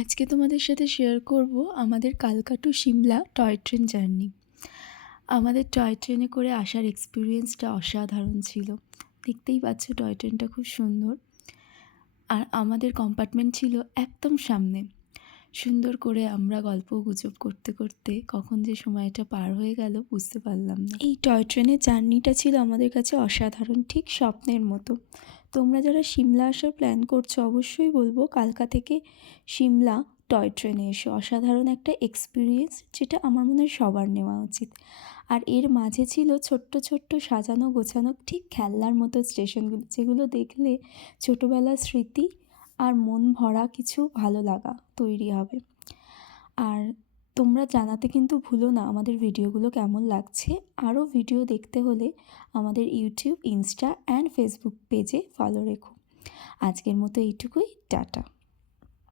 আজকে তোমাদের সাথে শেয়ার করব আমাদের কালকা to Shimla toy train journey. আমাদের টয় ট্রেনে করে আসার এক্সপিরিয়েন্সটা অসাধারণ ছিল। দেখতেই পাচ্ছ টয় ট্রেনটা খুব সুন্দর। আর আমাদের কম্পার্টমেন্ট ছিল একদম সামনে। সুন্দর করে আমরা গল্প গুজব করতে করতে কখন যে সময়টা পার হয়ে গেল বুঝতে পারলাম না। এই টয় ট্রেনের জার্নিটা ছিল আমাদের কাছে অসাধারণ, ঠিক স্বপ্নের মতো। তোমরা যারা সিমলা আসার প্ল্যান করছো অবশ্যই বলবো কালকা থেকে সিমলা টয় ট্রেনে এসো। অসাধারণ একটা এক্সপিরিয়েন্স, যেটা আমার মনে হয় সবার নেওয়া উচিত। আর এর মাঝে ছিল ছোট্ট ছোট্ট সাজানো গোছানো ঠিক খেলনার মতো স্টেশনগুলো, যেগুলো দেখলে ছোটোবেলার স্মৃতি আর মন ভরা কিছু ভালো লাগা তৈরি হবে। আর তোমরা জানাতে কিন্তু ভুলো না আমাদের ভিডিওগুলো কেমন লাগছে। আরও ভিডিও দেখতে হলে আমাদের ইউটিউব, ইনস্টা অ্যান্ড ফেসবুক পেজে ফলো রেখো। আজকের মতো এইটুকুই, টাটা।